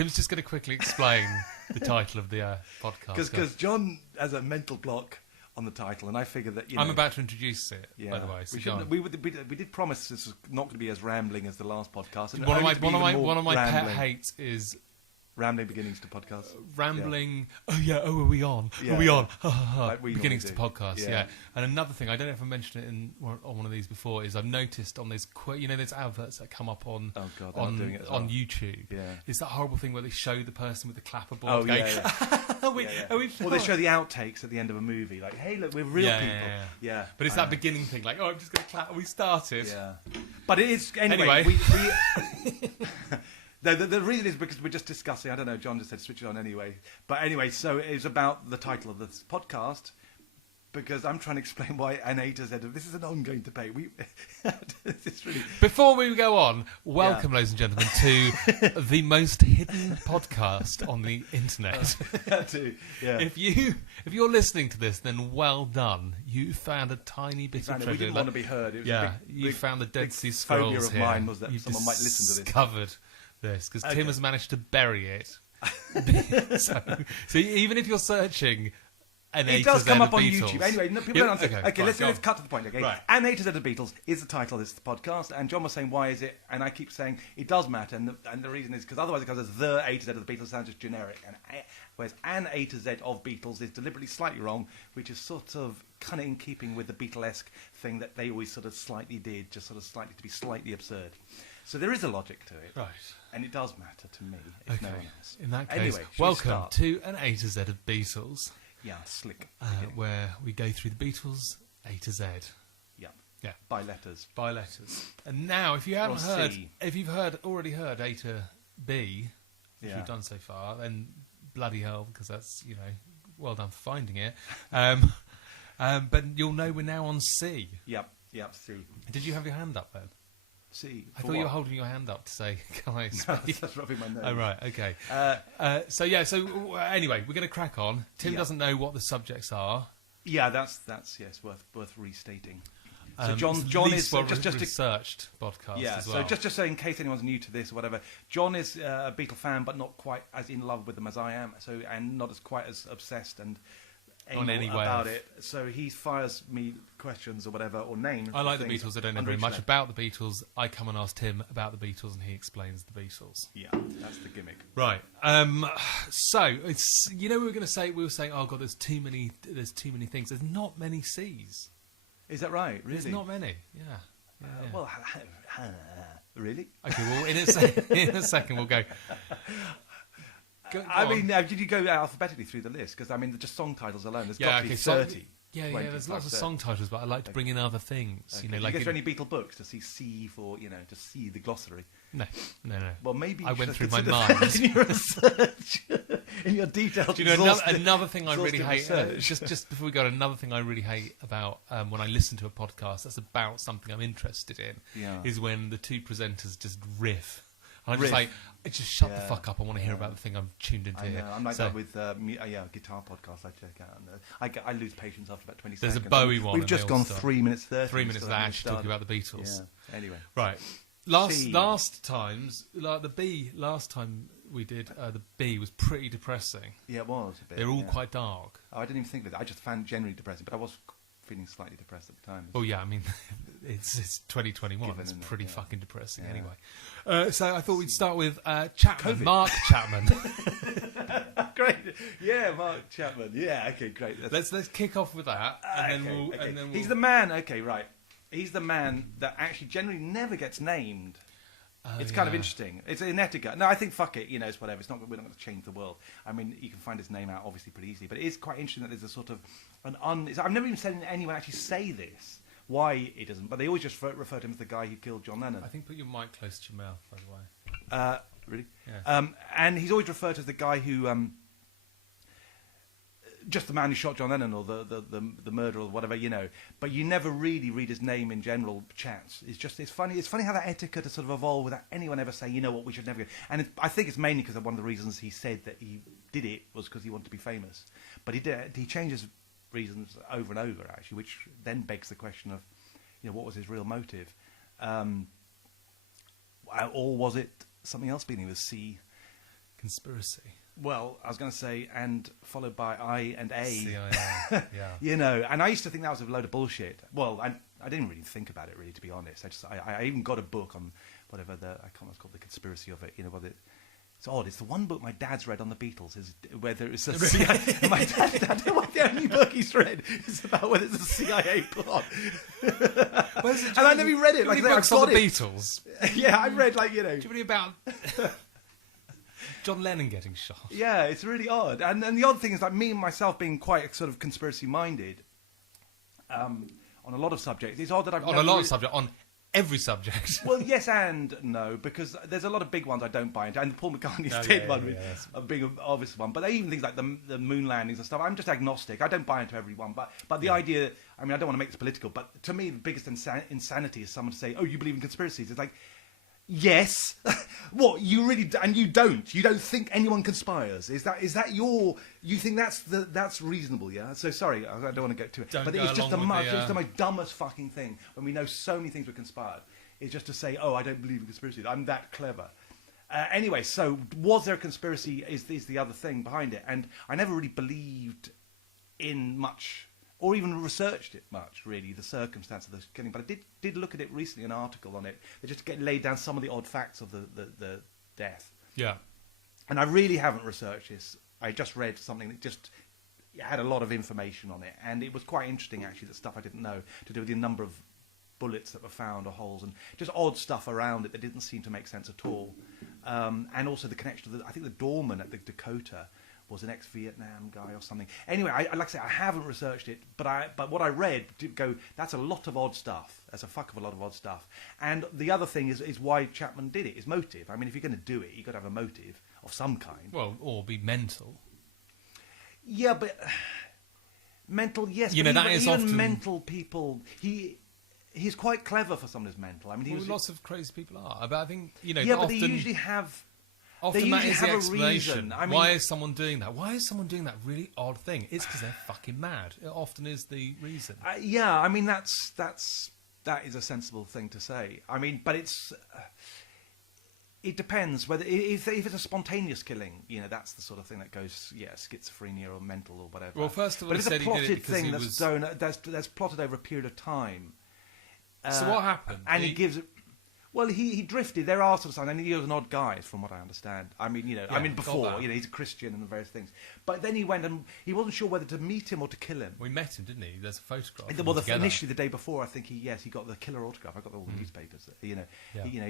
Tim's just going to quickly explain the title of the podcast. Because John has a mental block on the title, and I figure that I'm about to introduce it. Yeah, by the way, so we did promise this was not going to be as rambling as the last podcast. And One of my pet hates is rambling beginnings to podcasts. Rambling. Yeah. Oh, are we on? Yeah, are we on? Like we beginnings to normally do. podcasts. Yeah. And another thing, I don't know if I mentioned it on one of these before, is I've noticed on those those adverts that come up on on doing it as well. YouTube. Yeah. It's that horrible thing where they show the person with the clapperboard. Oh, going, yeah. Or they show the outtakes at the end of a movie, like, "Hey, look, we're real people." Yeah. But it's that beginning thing, like, "Oh, I'm just going to clap." We started. Yeah. But it is anyway. We the reason is because we're just discussing. I don't know. John just said switch it on anyway. But anyway, so it's about the title of this podcast. Because I'm trying to explain why An A-Z of this is an ongoing debate. It's really... Before we go on, welcome, ladies and gentlemen, to the most hidden podcast on the internet. If you're listening to this, then well done. You found a tiny bit of treasure. We didn't want to be heard. It was you found the Dead Sea Scrolls Scrolls here. Mine was that someone might listen to this. Discovered this because Tim has managed to bury it. so even if you're searching. It does come up on YouTube. Anyway, people don't understand. Okay, let's cut to the point. Okay, right. An A-Z of Beatles is the title of this podcast, and John was saying, why is it? And I keep saying it does matter, and the reason is because otherwise it goes as the A-Z of the Beatles sounds just generic, whereas An A-Z of Beatles is deliberately slightly wrong, which is sort of kind of in keeping with the Beatlesque thing that they always sort of slightly did, just sort of slightly to be slightly absurd. So there is a logic to it, right? And it does matter to me, if no one else. In that case, anyway, welcome to An A-Z of Beatles. Yeah, slick. Where we go through the Beatles A to Z. Yeah. By letters. And now, if you haven't heard, if you've already heard A to B, if you've done so far, then bloody hell, because that's well done for finding it. But you'll know we're now on C. Yep, C. Did you have your hand up then? C. I thought you were holding your hand up to say, "Can I speak?" That's rubbing my nose. Oh right, okay. So anyway, we're going to crack on. Tim doesn't know what the subjects are. Yeah, that's worth restating. So John is just researched podcast. Yeah, as well. so just so in case anyone's new to this or whatever, John is a Beatle fan, but not quite as in love with them as I am. So and not as quite as obsessed and about it. So he fires me questions or whatever or names. I like the Beatles. I don't know very much about the Beatles. I come and ask Tim about the Beatles, and he explains the Beatles. Yeah, that's the gimmick. Right. So it's we were saying, oh god, there's too many things. There's not many C's. Is that right? Really? There's not many. Yeah. Well, really? Okay. Well, in a second we'll go. I mean, did you go alphabetically through the list? Because I mean, just song titles alone, there's got to be 30. There's lots of song titles, but I like to bring in other things. Okay. Did you go through any Beatle books to see C for, to see the glossary? No. Well, maybe I went through my mind in your research, in your detailed. Another thing I really hate. Just before we go, another thing I really hate about when I listen to a podcast that's about something I'm interested in is when the two presenters just riff. And I'm just like, just shut the fuck up. I want to hear about the thing I'm tuned into. I'm like that with guitar podcasts I check out. I lose patience after about 20 There's seconds. There's a Bowie one. We've just gone 3 minutes 30. 3 minutes of actually talking about the Beatles. Yeah. Anyway. Right. Last times, like the B, last time we did, the B was pretty depressing. Yeah, it was a bit. They were all quite dark. Oh, I didn't even think of it. I just found it generally depressing, but I was feeling slightly depressed at the time. Oh yeah, I mean, it's 2021. It's pretty fucking depressing anyway. So I thought we'd start with Chapman, Mark Chapman. Great, yeah, Mark Chapman. Yeah, okay, great. Let's kick off with that, and then we'll. He's the man. Okay, right. He's the man that actually generally never gets named. It's kind of interesting. It's in etiquette. No, I think fuck it. It's whatever. We're not going to change the world. I mean, you can find his name out obviously pretty easily, but it is quite interesting that there's a sort of I've never even seen anyone actually say this. Why it doesn't? But they always just refer to him as the guy who killed John Lennon. I think put your mic close to your mouth, by the way. Really? Yeah. And he's always referred to as the guy who. Just the man who shot John Lennon or the murderer or whatever, But you never really read his name in general chats. It's funny. It's funny how that etiquette has sort of evolved without anyone ever saying, what, we should never go. And I think it's mainly because of one of the reasons he said that he did it was because he wanted to be famous. But he changes reasons over and over, actually, which then begs the question of, what was his real motive? Or was it something else beginning with C? conspiracy? Well, I was going to say, and followed by I and A. CIA, yeah. You know, and I used to think that was a load of bullshit. Well, I didn't really think about it, really, to be honest. I even got a book on whatever I can't remember what it's called, The Conspiracy of It. You know, it's odd. It's the one book my dad's read on the Beatles, is whether it's a CIA. My dad, the only book he's read is about whether it's a CIA plot. And I never read it. Like books on the Beatles. Yeah, I read Do you read about John Lennon getting shot? Yeah, it's really odd. And the odd thing is, like, me and myself being quite sort of conspiracy minded on a lot of subjects. It's odd that on every subject. Well, yes and no, because there's a lot of big ones I don't buy into, and the Paul McCartney's dead one being an obvious one. But even things like the moon landings and stuff, I'm just agnostic. I don't buy into every one. But the idea, I mean, I don't want to make this political, but to me, the biggest insanity is someone to say, "Oh, you believe in conspiracies." It's like, yes. What, you really and you don't think anyone conspires? Is that you think that's reasonable? Yeah. So sorry, I don't want to go to it. But it's just the most dumbest fucking thing when we know so many things were conspired. Is just to say, oh, I don't believe in conspiracies. I'm that clever. Anyway, so was there a conspiracy? Is the other thing behind it? And I never really believed in much, or even researched it much, really, the circumstance of the killing. But I did look at it recently, an article on it, that just laid down some of the odd facts of the death. Yeah. And I really haven't researched this. I just read something that just had a lot of information on it. And it was quite interesting, actually, the stuff I didn't know, to do with the number of bullets that were found or holes and just odd stuff around it that didn't seem to make sense at all. And also the connection to I think the doorman at the Dakota was an ex-Vietnam guy or something. Anyway, like I say, I haven't researched it, but what I read did go, that's a lot of odd stuff. That's a fuck of a lot of odd stuff. And the other thing is why Chapman did it, his motive. I mean, if you're going to do it, you've got to have a motive of some kind. Well, or be mental. Yeah, but mental, yes. You know, that is even often mental people. He's quite clever for someone who's mental. I mean, lots of crazy people are. But I think Yeah, often, but they usually have. Often that is the have explanation. I mean, why is someone doing that? Why is someone doing that really odd thing? It's because they're fucking mad. It often is the reason. Yeah, I mean that is a sensible thing to say. I mean, but it depends whether if it's a spontaneous killing, that's the sort of thing that goes schizophrenia or mental or whatever. Well, first of all, but he said he did it because he was that's plotted over a period of time. So what happened? And he gives. Well, he drifted. There are sort of signs, and he was an odd guy, from what I understand. I mean, before, he's a Christian and various things. But then he went and he wasn't sure whether to meet him or to kill him. We met him, didn't he? There's a photograph. Well, initially the day before, I think he got the killer autograph. I got all the newspapers. He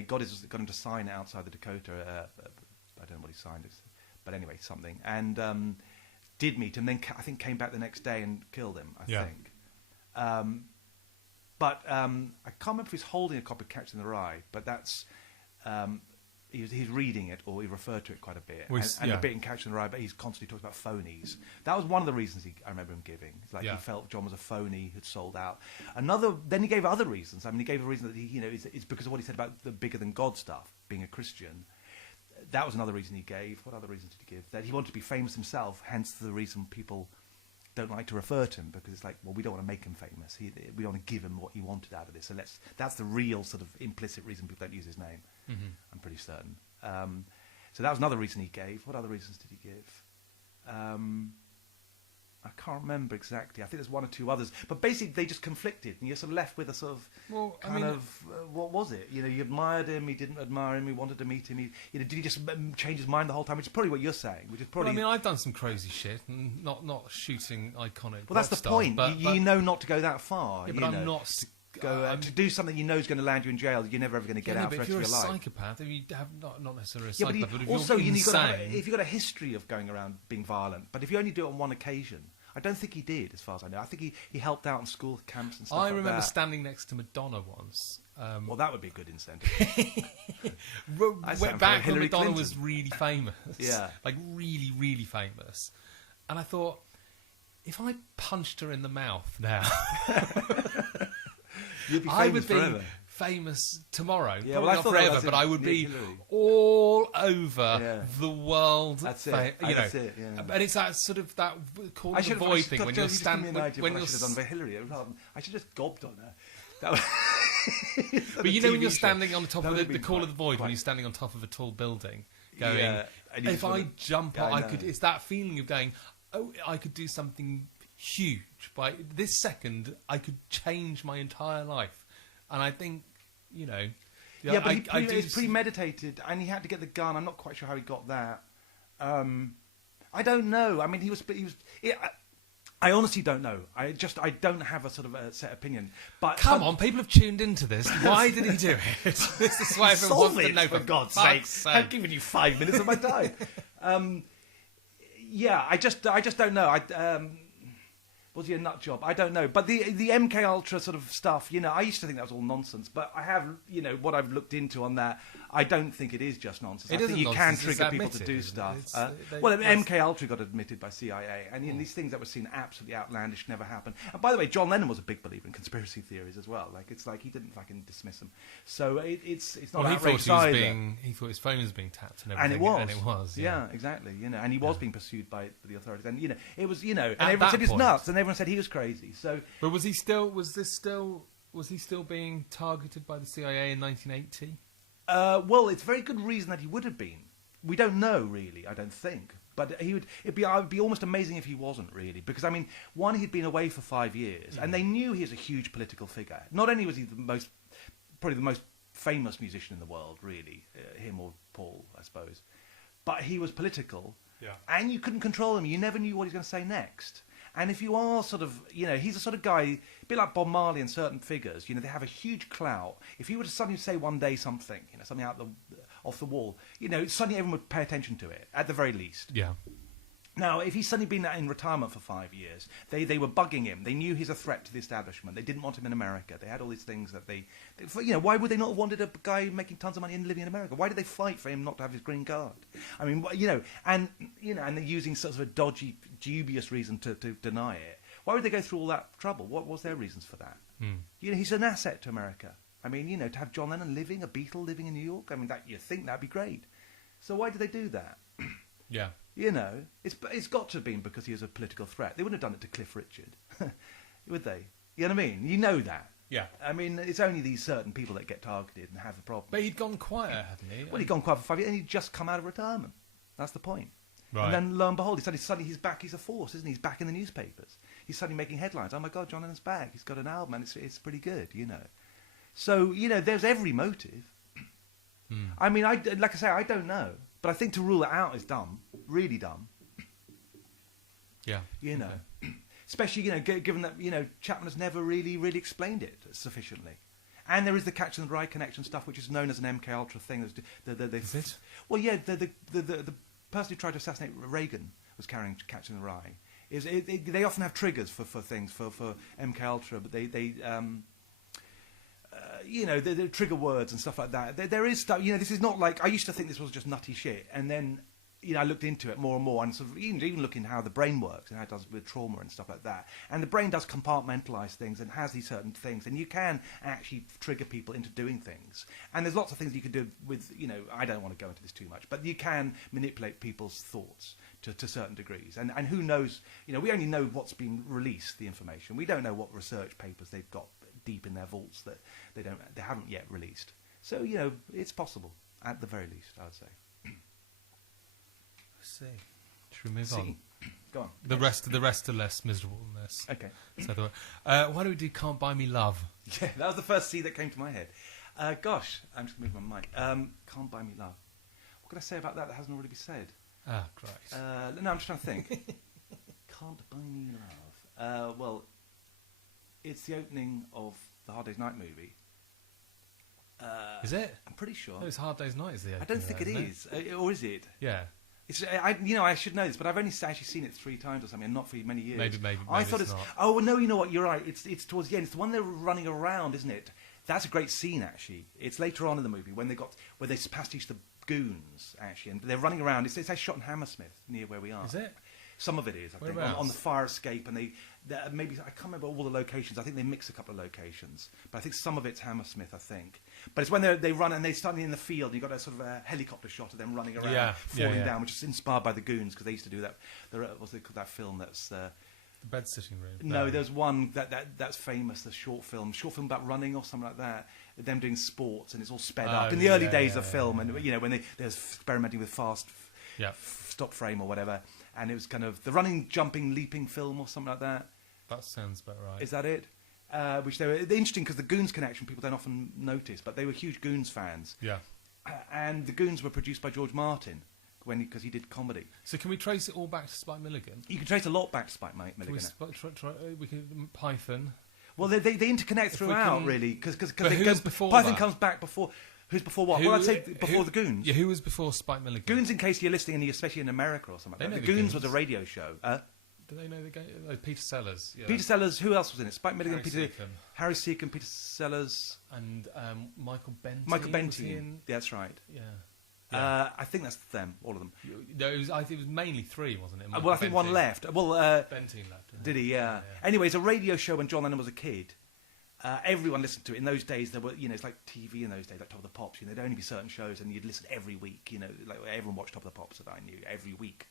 got him to sign it outside the Dakota. I don't know what he signed, but anyway, something. And did meet him. Then I think came back the next day and killed him. I think. But I can't remember if he's holding a copy of Catch in the Rye, but that's he's reading it, or he referred to it quite a bit. And a bit in Catch in the Rye, but he's constantly talking about phonies. That was one of the reasons I remember him giving. He felt John was a phony who'd sold out. Then he gave other reasons. I mean, he gave a reason that it's because of what he said about the bigger than God stuff, being a Christian. That was another reason he gave. What other reasons did he give? That he wanted to be famous himself, hence the reason people don't like to refer to him, because it's like, well, we don't want to make him famous. We don't want to give him what he wanted out of this. So that's the real sort of implicit reason people don't use his name. Mm-hmm. I'm pretty certain. So that was another reason he gave. What other reasons did he give? I can't remember exactly. I think there's one or two others. But basically, they just conflicted, and you're sort of left with a sort of what was it? You admired him, he didn't admire him, he wanted to meet him. Did he just change his mind the whole time? Which is probably what you're saying. Which is probably. I've done some crazy shit, and not shooting iconic. Well, that's the point. But you know not to go that far. Yeah, but I'm not. To do something you know is going to land you in jail, you're never ever going to get out for the rest of your life. If you're a psychopath, if you have not necessarily a But psychopath, but if also, you're insane... if you've got a history of going around being violent, but if you only do it on one occasion, I don't think he did, as far as I know. I think he helped out in school camps and stuff like that. I remember standing next to Madonna once. Well, that would be a good incentive. Back when Madonna was really famous. Yeah. Like, really, really famous. And I thought, if I punched her in the mouth now... You'd be famous I would forever. Be famous tomorrow. Yeah, probably not forever, but I would be all over the world. That's it. That's it. Yeah. And it's that sort of that call of the void thing when you're standing. When I should have done for Hillary, I should have just gobbed on her. But when you're standing on the top of the call of the void, when you're standing on top of a tall building, going, if I jump on, I could. It's that feeling of going, oh, I could do something huge. By this second, I could change my entire life. And I think, Yeah, but it's premeditated, and he had to get the gun. I'm not quite sure how he got that. I don't know. I mean, he was. I honestly don't know. I don't have a sort of a set opinion. But come on, people have tuned into this. Why did he do it? This is why everyone wants to know. For God's sake, I've given you 5 minutes of my time. Yeah, I just don't know. Was he a nut job? I don't know. But the MK Ultra sort of stuff, I used to think that was all nonsense. But I have, what I've looked into on that, I don't think it is just nonsense. I think you can trigger people to do stuff. MK Ultra got admitted by CIA, and these things that were seen absolutely outlandish never happened. And by the way, John Lennon was a big believer in conspiracy theories as well. It's like he didn't fucking dismiss them. So it's not outrageous either. He thought his phone was being tapped and everything. And it was. Yeah, exactly. And he was being pursued by the authorities. And it was. And everyone said he was nuts, and everyone said he was crazy. So, but was he still being targeted by the CIA in 1980? Well, it's a very good reason that he would have been. We don't know, really, I don't think. But it'd be almost amazing if he wasn't, really. Because, I mean, one, he'd been away for 5 years, and they knew he was a huge political figure. Not only was he probably the most famous musician in the world, really, him or Paul, I suppose, but he was political, and you couldn't control him. You never knew what he was going to say next. And if you are sort of, he's a sort of guy, a bit like Bob Marley and certain figures, they have a huge clout. If he were to suddenly say one day something, something off the wall, suddenly everyone would pay attention to it, at the very least. Yeah. Now, if he's suddenly been in retirement for 5 years, they were bugging him. They knew he's a threat to the establishment. They didn't want him in America. They had all these things that why would they not have wanted a guy making tons of money and living in America? Why did they fight for him not to have his green card? I mean, and they're using sort of a dodgy, dubious reason to deny it. Why would they go through all that trouble? What was their reasons for that? He's an asset to America. I mean, to have John Lennon a Beatle living in New York, I mean, you'd think that'd be great. So why did they do that? Yeah. It's got to have been because he was a political threat. They wouldn't have done it to Cliff Richard, would they? You know what I mean? You know that. Yeah. I mean, it's only these certain people that get targeted and have the problem. But he'd gone quiet, hadn't he? Well, he'd gone quiet for 5 years, and he'd just come out of retirement. That's the point. Right. And then, lo and behold, suddenly he's back. He's a force, isn't he? He's back in the newspapers. He's suddenly making headlines. Oh, my God, John Lennon's back. He's got an album, and it's pretty good, So, there's every motive. I mean, like I say, I don't know. But I think to rule it out is dumb. Really dumb. Yeah. Especially, given that, Chapman has never really explained it sufficiently. And there is the Catch and the Rye connection stuff, which is known as an MK Ultra thing. Is it? Well, yeah, the person who tried to assassinate Reagan was carrying Catch and the Rye. They often have triggers for things, for MK Ultra, but they the trigger words and stuff like that. There is stuff, this is not like, I used to think this was just nutty shit, and then, I looked into it more and more, and sort of even looking how the brain works and how it does with trauma and stuff like that. And the brain does compartmentalise things and has these certain things, and you can actually trigger people into doing things. And there's lots of things you can do with, I don't want to go into this too much, but you can manipulate people's thoughts to certain degrees. And who knows, we only know what's been released, the information. We don't know what research papers they've got deep in their vaults that they haven't yet released. So, it's possible, at the very least, I would say. See. Should we move on? Go on. The rest are less miserable than this. Okay. So why do we do Can't Buy Me Love? Yeah, that was the first C that came to my head. Gosh, I'm just moving my mic. Can't Buy Me Love. What could I say about that hasn't already been said? Ah, great. No, I'm just trying to think. Can't Buy Me Love. Well, it's the opening of the Hard Day's Night movie. Is it? I'm pretty sure. No, it's Hard Day's Night is the opening. I don't think it is. Or is it? Yeah. I should know this, but I've only actually seen it 3 times or something, and not for many years. Maybe I thought it's not. Oh no, you know what? You're right. It's towards the end. It's the one they're running around, isn't it? That's a great scene, actually. It's later on in the movie where they pastiche the goons, actually, and they're running around. It's shot in Hammersmith, near where we are. Is it? Some of it is, I think, on the fire escape, and maybe I can't remember all the locations. I think they mix a couple of locations, but I think some of it's Hammersmith, I think. But it's when they run and they start in the field, and you've got a sort of a helicopter shot of them running around, falling down, which is inspired by the goons because they used to do that. What's it called, that film that's the bed sitting room? No, there's one that's famous, the short film about running or something like that. Them doing sports, and it's all sped up in the early days of film, and when they're experimenting with fast. stop frame or whatever, and it was kind of the running, jumping, leaping film or something like that. That sounds about right. Is that it? Which they're interesting because the Goons connection people don't often notice, but they were huge Goons fans. Yeah. And the Goons were produced by George Martin because he did comedy. So can we trace it all back to Spike Milligan? You can trace a lot back to Spike Milligan. We can Python. Well, they interconnect throughout, really, because before Python that? comes back before. Who's before what? Well, I'd say before the Goons. Yeah, who was before Spike Milligan? Goons, in case you're listening, especially in America or something like that. The Goons was a radio show. Do they know the game? Peter Sellers. Yeah. Peter Sellers. Who else was in it? Spike Milligan, Harry Seacombe, Peter Sellers, and Michael Benty. Michael Benty. That's right. Yeah. I think that's them, all of them. No, I think it was mainly three, wasn't it? Well, I think one left. Well, Benty left. Did he? Yeah. Anyway, it's a radio show when John Lennon was a kid. Everyone listened to it. In those days, there were, it's like TV in those days, like Top of the Pops. There'd only be certain shows, and you'd listen every week. Like everyone watched Top of the Pops that I knew every week,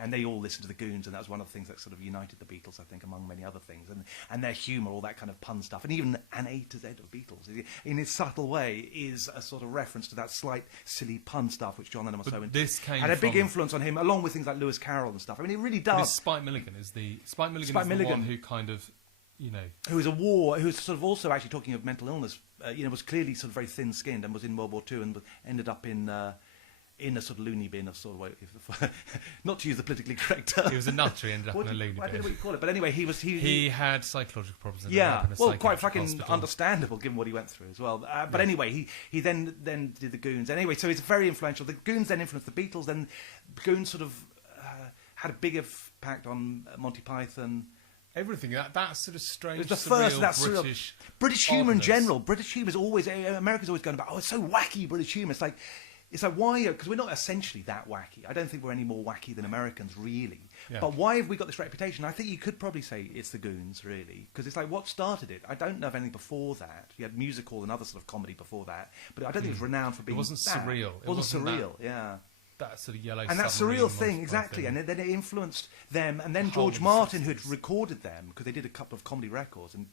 and they all listened to the Goons, and that was one of the things that sort of united the Beatles, I think, among many other things, and their humour, all that kind of pun stuff, and even An A-Z of Beatles, in its subtle way, is a sort of reference to that slight, silly pun stuff which John Lennon was so into. Had a big influence on him, along with things like Lewis Carroll and stuff. I mean, it really does. Spike Milligan is the one who kind of. Who was sort of also actually talking of mental illness, was clearly sort of very thin-skinned and was in World War II and ended up in a sort of loony bin of sort of way, not to use the politically correct term. He was a nutter, he ended up in a loony bin. I don't know what you call it, but anyway, he had psychological problems. Quite fucking understandable given what he went through as well. But anyway, he then did the Goons. Anyway, so it's very influential. The Goons then influenced the Beatles. Then Goons sort of had a big impact on Monty Python. Everything that sort of strange, it was the first British humour in oddness. General. British humour is always America's always going about. Oh, it's so wacky, British humour. It's like why? Because we're not essentially that wacky. I don't think we're any more wacky than Americans, really. Yeah. But why have we got this reputation? I think you could probably say it's the Goons, really, because it's like what started it. I don't know of anything before that. You had musical and other sort of comedy before that, but I don't think it was renowned for being. It wasn't surreal. It wasn't surreal. Yeah. That sort of yellow and that surreal thing, exactly, and then it influenced them, and then George Martin, who had recorded them, because they did a couple of comedy records, and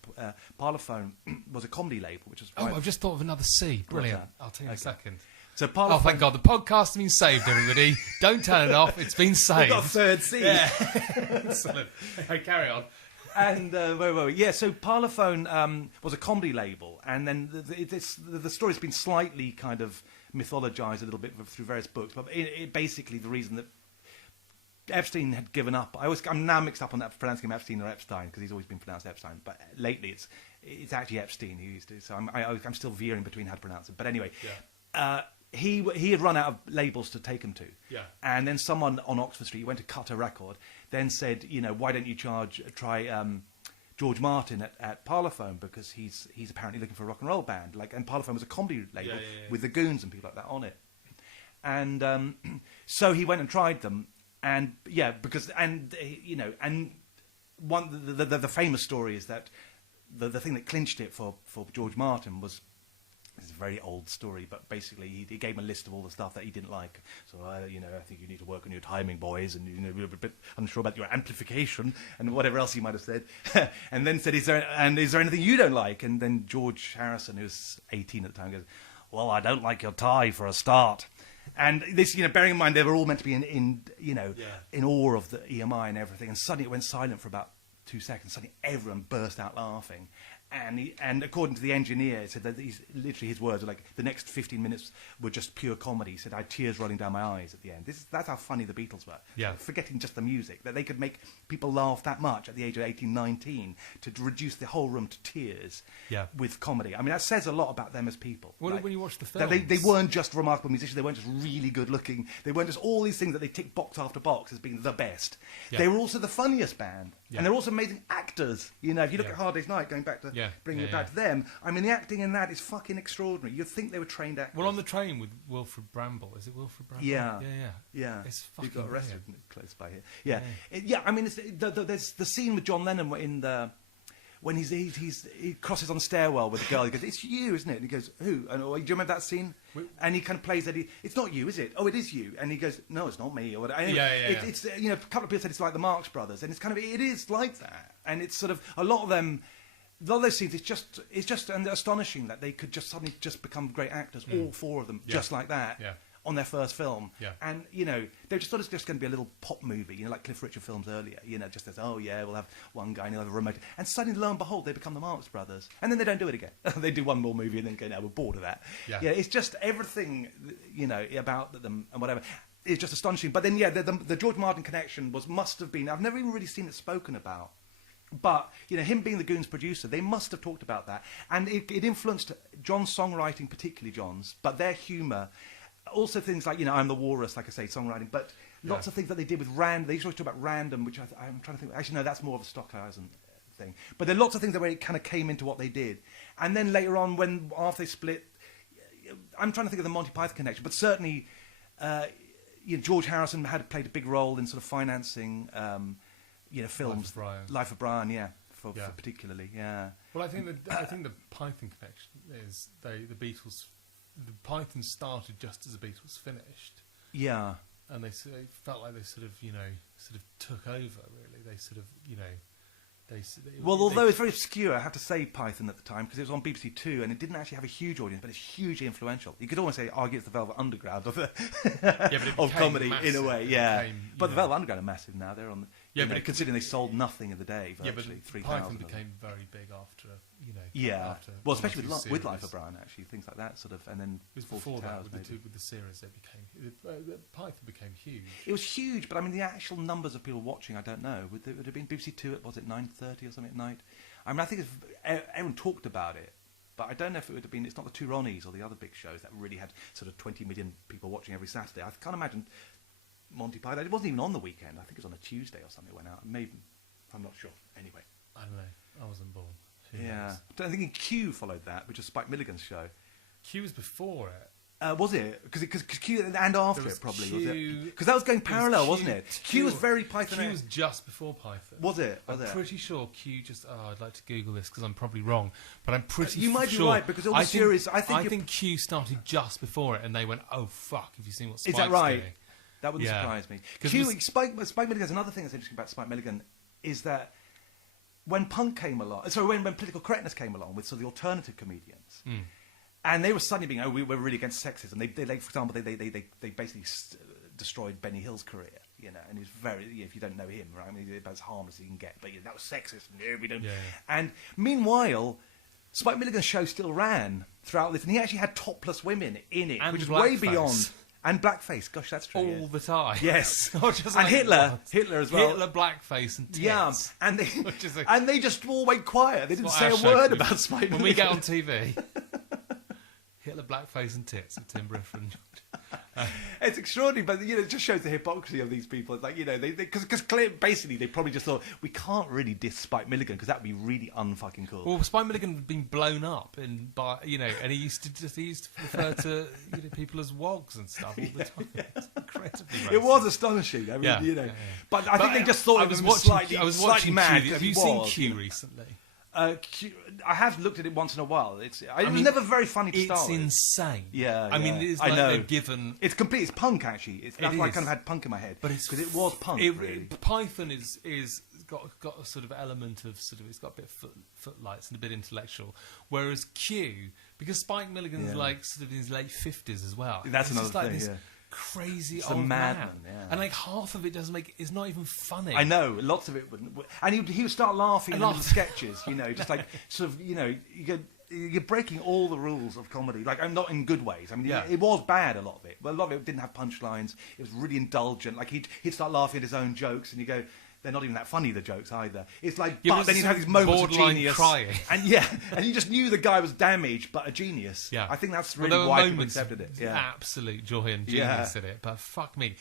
Parlophone was a comedy label, which was... I've just thought of another C. Brilliant. I'll tell you in a second. So Parlophone... thank God, the podcast has been saved, everybody. Don't turn it off, it's been saved. We've got a third C. Yeah. Excellent. Okay, carry on. And so Parlophone was a comedy label, and then the story's been slightly kind of mythologized a little bit through various books, but basically the reason that Epstein had given up. I'm now mixed up on that pronouncing him Epstein or Epstein because he's always been pronounced Epstein, but lately it's actually Epstein who used to. So I'm still veering between how to pronounce it. But anyway, he had run out of labels to take him to, and then someone on Oxford Street went to cut a record, then said, why don't you try George Martin at Parlophone, because he's apparently looking for a rock and roll band. And Parlophone was a comedy label with the Goons and people like that on it. And so he went and tried them, and the famous story is that the thing that clinched it for George Martin was. It's a very old story, but basically he gave him a list of all the stuff that he didn't like. So, I think you need to work on your timing, boys, and you're a bit unsure about your amplification and whatever else he might have said. And then said, is there anything you don't like? And then George Harrison, who was 18 at the time, goes, well, I don't like your tie for a start. And this, bearing in mind they were all meant to be in awe of the EMI and everything, and suddenly it went silent for about 2 seconds. Suddenly everyone burst out laughing. And according to the engineer, he said that literally his words were like, the next 15 minutes were just pure comedy. He said, I had tears rolling down my eyes at the end. That's how funny the Beatles were. Yeah. Forgetting just the music, that they could make people laugh that much at the age of 18, 19, to reduce the whole room to tears with comedy. I mean, that says a lot about them as people. Well, when you watch the films... That they weren't just remarkable musicians, they weren't just really good looking, they weren't just all these things that they tick box after box as being the best. Yeah. They were also the funniest band. Yeah. And they're also amazing actors. If you look at Hard Day's Night, going back to bringing it back to them, I mean, the acting in that is fucking extraordinary. You'd think they were trained actors. Well, on the train with Wilfred Bramble. Is it Wilfred Bramble? Yeah. It's fucking He got arrested close by here. Yeah. I mean, there's the scene with John Lennon in the... When he crosses on the stairwell with the girl, he goes, "It's you, isn't it?" And he goes, "Who?" And do you remember that scene? And he kind of plays that. It's not you, is it? Oh, it is you. And he goes, "No, it's not me." Or whatever. It's a couple of people said it's like the Marx Brothers, and it is like that. And it's sort of a lot of those scenes. It's just astonishing that they could just suddenly just become great actors, all four of them, just like that. Yeah. on their first film. Yeah. And, they just thought it was just going to be a little pop movie, like Cliff Richard films earlier, just as, oh, yeah, we'll have one guy and he'll have a remote. And suddenly, lo and behold, they become the Marx Brothers. And then they don't do it again. They do one more movie and then go, no, we're bored of that. Yeah. It's just everything, about them and whatever. It's just astonishing. But then, the George Martin connection must have been, I've never even really seen it spoken about. But, him being the Goons producer, they must have talked about that. And it influenced John's songwriting, particularly John's, but their humour. Also things like, I'm the Walrus, like I say, songwriting, but lots of things that they did with random. They used to talk about random, which I'm trying to think. Actually, no, that's more of a Stockhausen thing. But there are lots of things where it kind of came into what they did. And then later on, after they split, I'm trying to think of the Monty Python connection, but certainly, George Harrison had played a big role in sort of financing, films. Life of Brian, for particularly, yeah. Well, I think the Python connection is the Beatles. The Python started just as the Beatles finished. Yeah. And they felt like they sort of took over, really. They sort of, although it's very obscure, I have to say Python at the time, because it was on BBC Two, and it didn't actually have a huge audience, but it's hugely influential. You could almost argue it's the Velvet Underground of comedy, massive. in a way, But the Velvet Underground are massive now. They're on, considering they sold nothing in the day, virtually, 3,000. Python became very big after, After especially with Life of Brian, actually, things like that, sort of, and then it was before that with the series, Python became huge. It was huge, but I mean, the actual numbers of people watching, I don't know. Would it have been BBC Two at 9:30 or something at night? I mean, I think everyone talked about it, but I don't know if it would have been. It's not the Two Ronnies or the other big shows that really had sort of 20 million people watching every Saturday. I can't imagine Monty Python. It wasn't even on the weekend. I think it was on a Tuesday or something. It went out. Maybe, I'm not sure. Anyway, I don't know. I wasn't born. I think Q followed that, which was Spike Milligan's show. Q was before it. Was it? Because Q and after it probably was it? Because that was going parallel, wasn't it? Q was very Python. Q was just before Python. Was it? I'm pretty sure Q just. I'd like to Google this because I'm probably wrong, but I'm pretty. You might be right because all the series. I think Q started just before it, and they went, "Oh fuck! Have you seen what Spike's Is that right? doing?" That wouldn't surprise me. Spike Milligan's another thing that's interesting about Spike Milligan is that when punk came along, when political correctness came along with sort of the alternative comedians. And they were suddenly being, we're really against sexism. They for example, they basically destroyed Benny Hill's career, and he's very, if you don't know him, right, I mean, he's about as harmless as you can get, but that was sexist, no, we don't. Yeah. And meanwhile, Spike Milligan's show still ran throughout this, and he actually had topless women in it, which is way beyond. And blackface, gosh, that's true. All the time. Yes. And like, Hitler as well. Hitler, blackface, and tits. Yeah, and they just all went quiet. They didn't say a word about Spike Milligan. When we get on TV... Hitler, blackface and tits of Tim Briffa. It's extraordinary, but it just shows the hypocrisy of these people. It's like because basically they probably just thought we can't really diss Spike Milligan because that would be really unfucking cool. Well, Spike Milligan had been blown up and he used to refer to people as wogs and stuff all the time. It's incredibly racist. It was astonishing. I mean, But I think they just thought it was slightly mad. Have you seen Q recently? I have looked at it once in a while. It was never very funny to start with. It's insane. Yeah, I mean, it's like they're given... It's complete. It's punk, actually. That's why I kind of had punk in my head. Because it was punk, really. Python is got a sort of element of it's got a bit of footlights and a bit intellectual. Whereas Q, because Spike Milligan's like sort of in his late 50s as well. That's another thing, crazy old man. And like half of it is not even funny. I know, lots of it wouldn't. And he would start laughing in the sketches, just like sort of, you're breaking all the rules of comedy. Like, I'm not in good ways. I mean, it was bad, a lot of it. But a lot of it didn't have punchlines. It was really indulgent. Like, he'd start laughing at his own jokes, and you go, they're not even that funny, the jokes, either. It's like, but then he'd have these moments of genius. Crying. And and you just knew the guy was damaged, but a genius. Yeah. I think that's really why people accepted it. Yeah. Absolute joy and genius in it. But fuck me,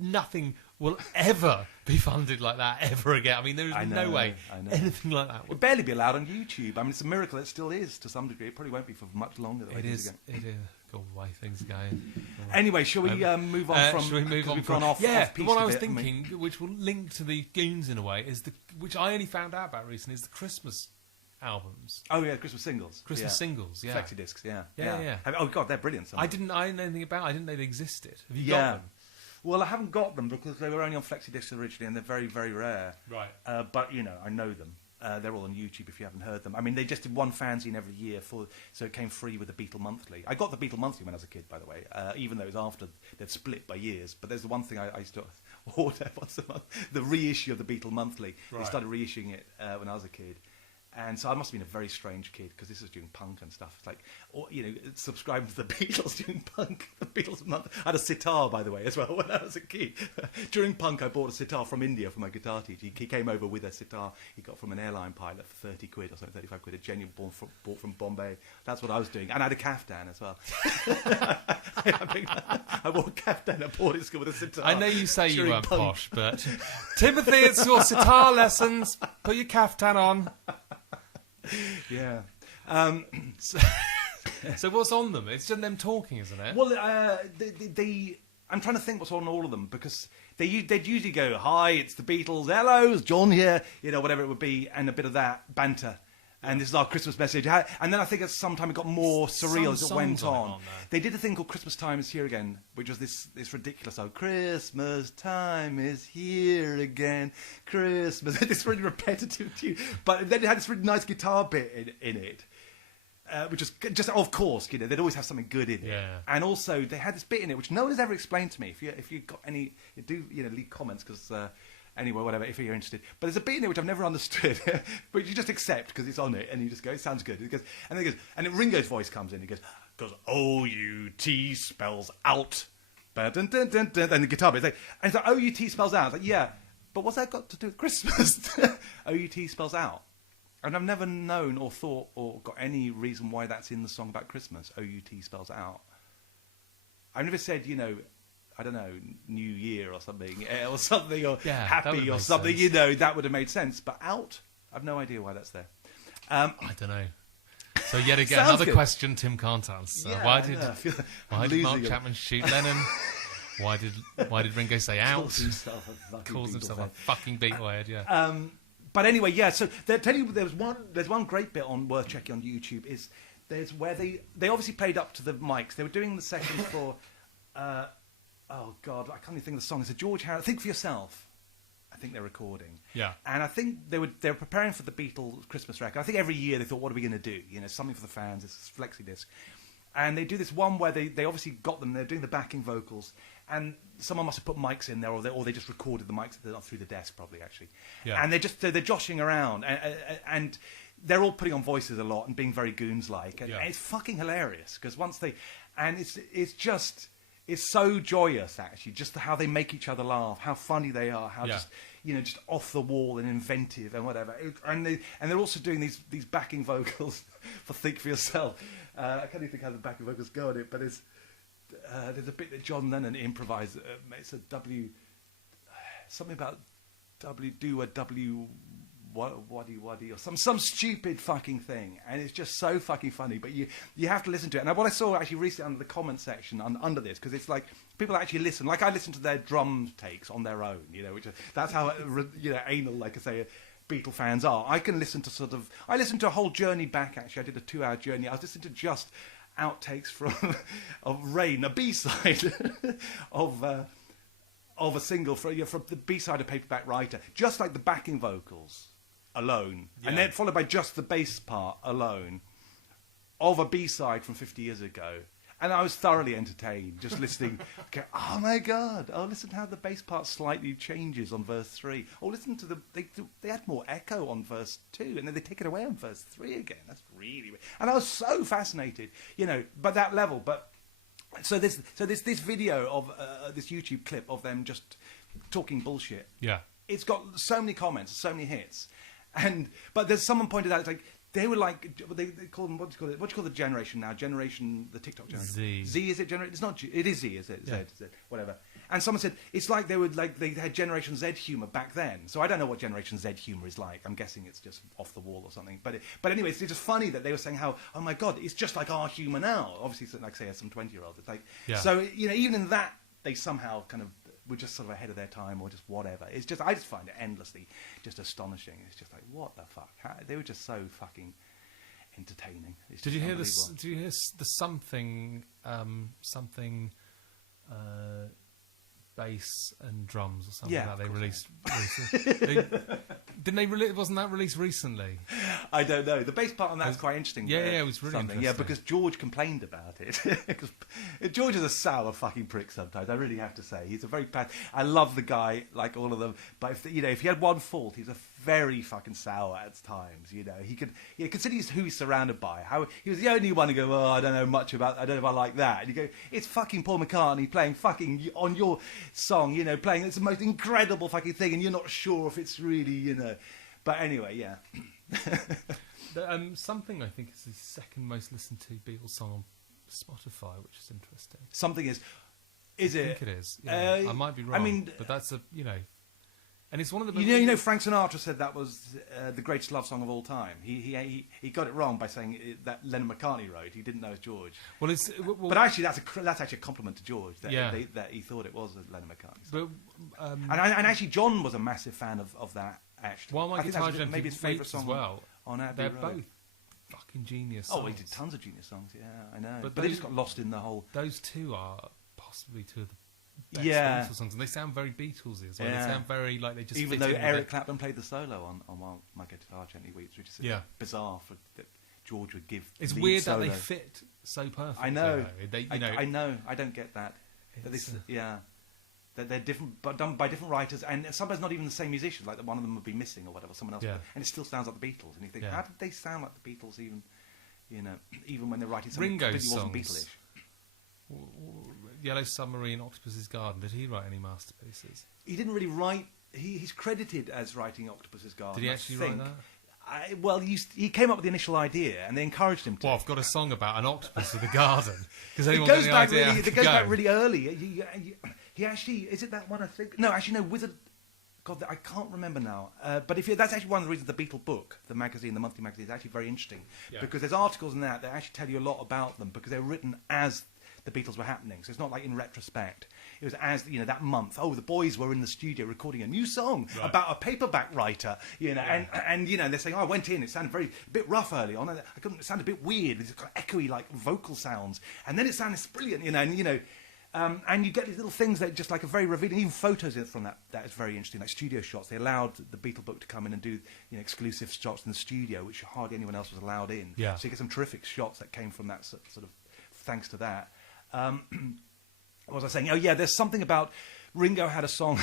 nothing will ever be funded like that ever again. I mean, there is no way anything like that would barely be allowed on YouTube. I mean, it's a miracle it still is to some degree. It probably won't be for much longer. It is. God, the way things are going. Anyway, shall we move on from? Shall we move on we've gone off? Yeah, the one I was thinking, which will link to the Goons in a way, is which I only found out about recently, is the Christmas albums. Oh yeah, Christmas singles. Singles, yeah. Flexi discs, yeah. Oh god, they're brilliant. I didn't know anything about. I didn't know they existed. Have you got them? Well, I haven't got them because they were only on flexi discs originally, and they're very, very rare. Right. But I know them. They're all on YouTube if you haven't heard them. I mean, they just did one fanzine every year, so it came free with the Beatle Monthly. I got the Beatle Monthly when I was a kid, by the way, even though it was after they'd split by years. But there's the one thing I used to order once a month, the reissue of the Beatle Monthly. Right. They started reissuing it when I was a kid. And so I must have been a very strange kid, because this was during punk and stuff. It's like, subscribing to the Beatles during punk. The Beatles month. I had a sitar, by the way, as well, when I was a kid. During punk, I bought a sitar from India for my guitar teacher. He came over with a sitar he got from an airline pilot for 30 quid or something, 35 quid, a genuine bought from Bombay. That's what I was doing. And I had a kaftan as well. I wore a kaftan at boarding school with a sitar. I know you say you weren't posh, but Timothy, it's your sitar lessons. Put your kaftan on. Yeah. So what's on them? It's just them talking, isn't it? Well, I'm trying to think what's on all of them, because they'd usually go, "Hi, it's the Beatles. Hello, it's John here." Whatever it would be, and a bit of that banter. And this is our Christmas message. And then I think at some time it got more surreal as it went on. They did a thing called Christmas Time is Here Again, which was this ridiculous, Christmas time is here again, Christmas. This really repetitive tune. But then it had this really nice guitar bit in it, which was just, of course, they'd always have something good in it. Yeah. And also they had this bit in it, which no one has ever explained to me. If you've got any, do leave comments, because... Anyway, whatever, if you're interested. But there's a bit in it which I've never understood, but you just accept because it's on it, and you just go, it sounds good. And then Ringo's voice comes in, he goes, because O-U-T spells out. And the guitar bit, and it's like, O-U-T spells out. It's like, yeah, but what's that got to do with Christmas? O-U-T spells out. And I've never known or thought or got any reason why that's in the song about Christmas, O-U-T spells out. I've never said, I don't know, New Year or something, or happy or something, sense. That would have made sense. But out, I've no idea why that's there. I don't know. So yet again, another question Tim can't answer. Yeah, why did Mark Chapman shoot Lennon? Why did Ringo say out? Calls himself a fucking Beatlehead, yeah. But anyway, yeah, so they're telling you there's one great bit worth checking on YouTube, is there's where they obviously played up to the mics. They were doing the sessions for... oh, God, I can't even think of the song. It's a George Harrison, Think for Yourself, I think they're recording. Yeah. And I think they were preparing for the Beatles Christmas record. I think every year they thought, what are we going to do? Something for the fans, this flexi disc. And they do this one where they obviously got them, they're doing the backing vocals, and someone must have put mics in there, or they just recorded the mics through the desk, probably, actually. Yeah. And they're joshing around, and they're all putting on voices a lot and being very Goons-like. And it's fucking hilarious, because it's just... It's so joyous, actually, just how they make each other laugh, how funny they are, how just off the wall and inventive and whatever. And they're also doing these backing vocals for Think for Yourself. I can't even think how the backing vocals go on it, but there's a bit that John Lennon improvised. It's a W, something about W, do a W, waddy or some stupid fucking thing, and it's just so fucking funny. But you have to listen to it. And what I saw actually recently under the comment section under this, because it's like people actually listen. Like I listen to their drum takes on their own, that's how anal, like I say, Beatle fans are. I can listen to I listened to a whole journey back. Actually, I did a 2-hour journey. I was listening to just outtakes from of Rain, a B-side of a single from the B-side of Paperback Writer, just like the backing vocals alone, and then followed by just the bass part alone of a B-side from 50 years ago. And I was thoroughly entertained just listening. Okay, oh my God! Oh, listen to how the bass part slightly changes on verse 3. Oh, listen to they had more echo on verse 2, and then they take it away on verse 3 again. That's really weird. And I was so fascinated, by that level. But so this video of this YouTube clip of them just talking bullshit. Yeah, it's got so many comments, so many hits. But there's someone pointed out, it's like they were like they call them, what do you call the generation now? The TikTok generation. Z. Z, is it generation? It's not G, it is Z, is it? Yeah. Z, whatever. And someone said it's like they had Generation Z humor back then. So I don't know what Generation Z humor is like. I'm guessing it's just off the wall or something. But anyway, it's just funny that they were saying how, oh my God, it's just like our humor now. Obviously, like say some 20-year-olds. It's like so even in that they somehow kind of were just sort of ahead of their time, or just whatever. It's just, I just find it endlessly just astonishing. It's just like, what the fuck? They were just so fucking entertaining. Did you hear this? Did you hear the something bass and drums or something Yeah, that they released recently. Didn't they release? Wasn't that released recently? I don't know. The bass part on that's quite interesting. Yeah, it was really interesting. Yeah, because George complained about it. Because George is a sour fucking prick sometimes. I really have to say, he's a very bad. I love the guy, like all of them. But if he had one fault, he's a very fucking sour at times. He could, considering who he's surrounded by. How he was the only one to go, oh, I don't know much about. I don't know if I like that. And you go, it's fucking Paul McCartney playing fucking on your song. Playing it's the most incredible fucking thing, and you're not sure if it's really, But anyway, yeah. Something I think is the second most listened to Beatles song on Spotify, which is interesting. Something is it? I think it is. Yeah. I might be wrong. But that's and it's one of the. Frank Sinatra said that was the greatest love song of all time. He got it wrong by saying that Lennon McCartney wrote. He didn't know it was George. But actually, that's actually a compliment to George that he thought it was Lennon McCartney. But and actually, John was a massive fan of that. Actually, well, I think that's maybe his favourite song as well. On Abbey They're Road. both fucking genius songs. Oh, he did tons of genius songs. Yeah, I know. But they just got lost in the whole. Those two are possibly two of the best Beatles songs, and they sound very Beatlesy as well. Yeah. They sound very like they just. Even though Eric Clapton played the solo on While My Guitar Gently Weeps, which is bizarre that George would give. It's weird solo. That they fit so perfectly. I know. I know. I don't get that. They're different, but done by different writers, and sometimes not even the same musicians. Like one of them would be missing or whatever, someone else. Yeah. And it still sounds like the Beatles. And you think, how did they sound like the Beatles? Even when they're writing something Ringo's completely songs. wasn't Beatlish. Yellow Submarine, Octopus's Garden. Did he write any masterpieces? He didn't really write. He's credited as writing Octopus's Garden. Did he actually write that? He came up with the initial idea, and they encouraged him to. Well, I've got a song about an octopus in the garden. It goes back really early. He actually, is it that one? I think no. Actually, no. Wizard. God, I can't remember now. But that's actually one of the reasons the Beatle book, the magazine, the monthly magazine, is actually very interesting because there's articles in that actually tell you a lot about them because they're written as the Beatles were happening. So it's not like in retrospect. It was as that month. Oh, the boys were in the studio recording a new song about a paperback writer. And they're saying, oh, I went in. It sounded a bit rough early on. It sounded a bit weird. It's kind of echoey like vocal sounds, and then it sounded brilliant. And you get these little things that just like are very revealing. Even photos from that is very interesting, like studio shots. They allowed the Beatle book to come in and do exclusive shots in the studio, which hardly anyone else was allowed in. Yeah. So you get some terrific shots that came from that sort of thanks to that. What was I saying? Oh yeah, there's something about Ringo had a song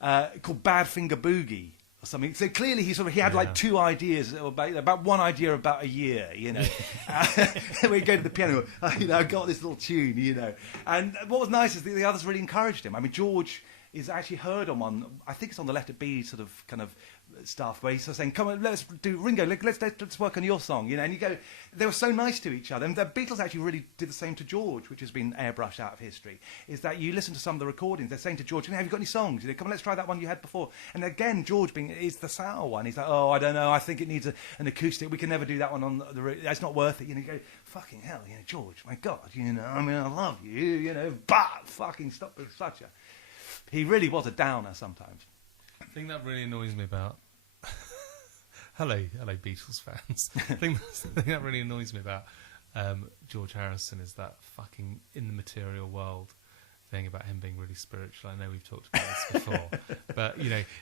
called Badfinger Boogie. Or something. So clearly he had like two ideas about one idea about a year, we go to the piano, I got this little tune, And what was nice is the others really encouraged him. I mean, George is actually heard on one. I think it's on the Let It Be sort of kind of stuff where he's sort of saying, "Come on, let's do Ringo. Let's work on your song," And you go, they were so nice to each other. And the Beatles actually really did the same to George, which has been airbrushed out of history. Is that you listen to some of the recordings? They're saying to George, "Have you got any songs? Come on, let's try that one you had before." And again, George is the sour one. He's like, "Oh, I don't know. I think it needs an acoustic. We can never do that one on the. It's not worth it." You go, "Fucking hell, George. My God, I mean, I love you, but fucking stop with such a." He really was a downer sometimes. The thing that really annoys me about hello Beatles fans. The thing that really annoys me about George Harrison is that fucking in the material world thing about him being really spiritual. I know we've talked about this before, but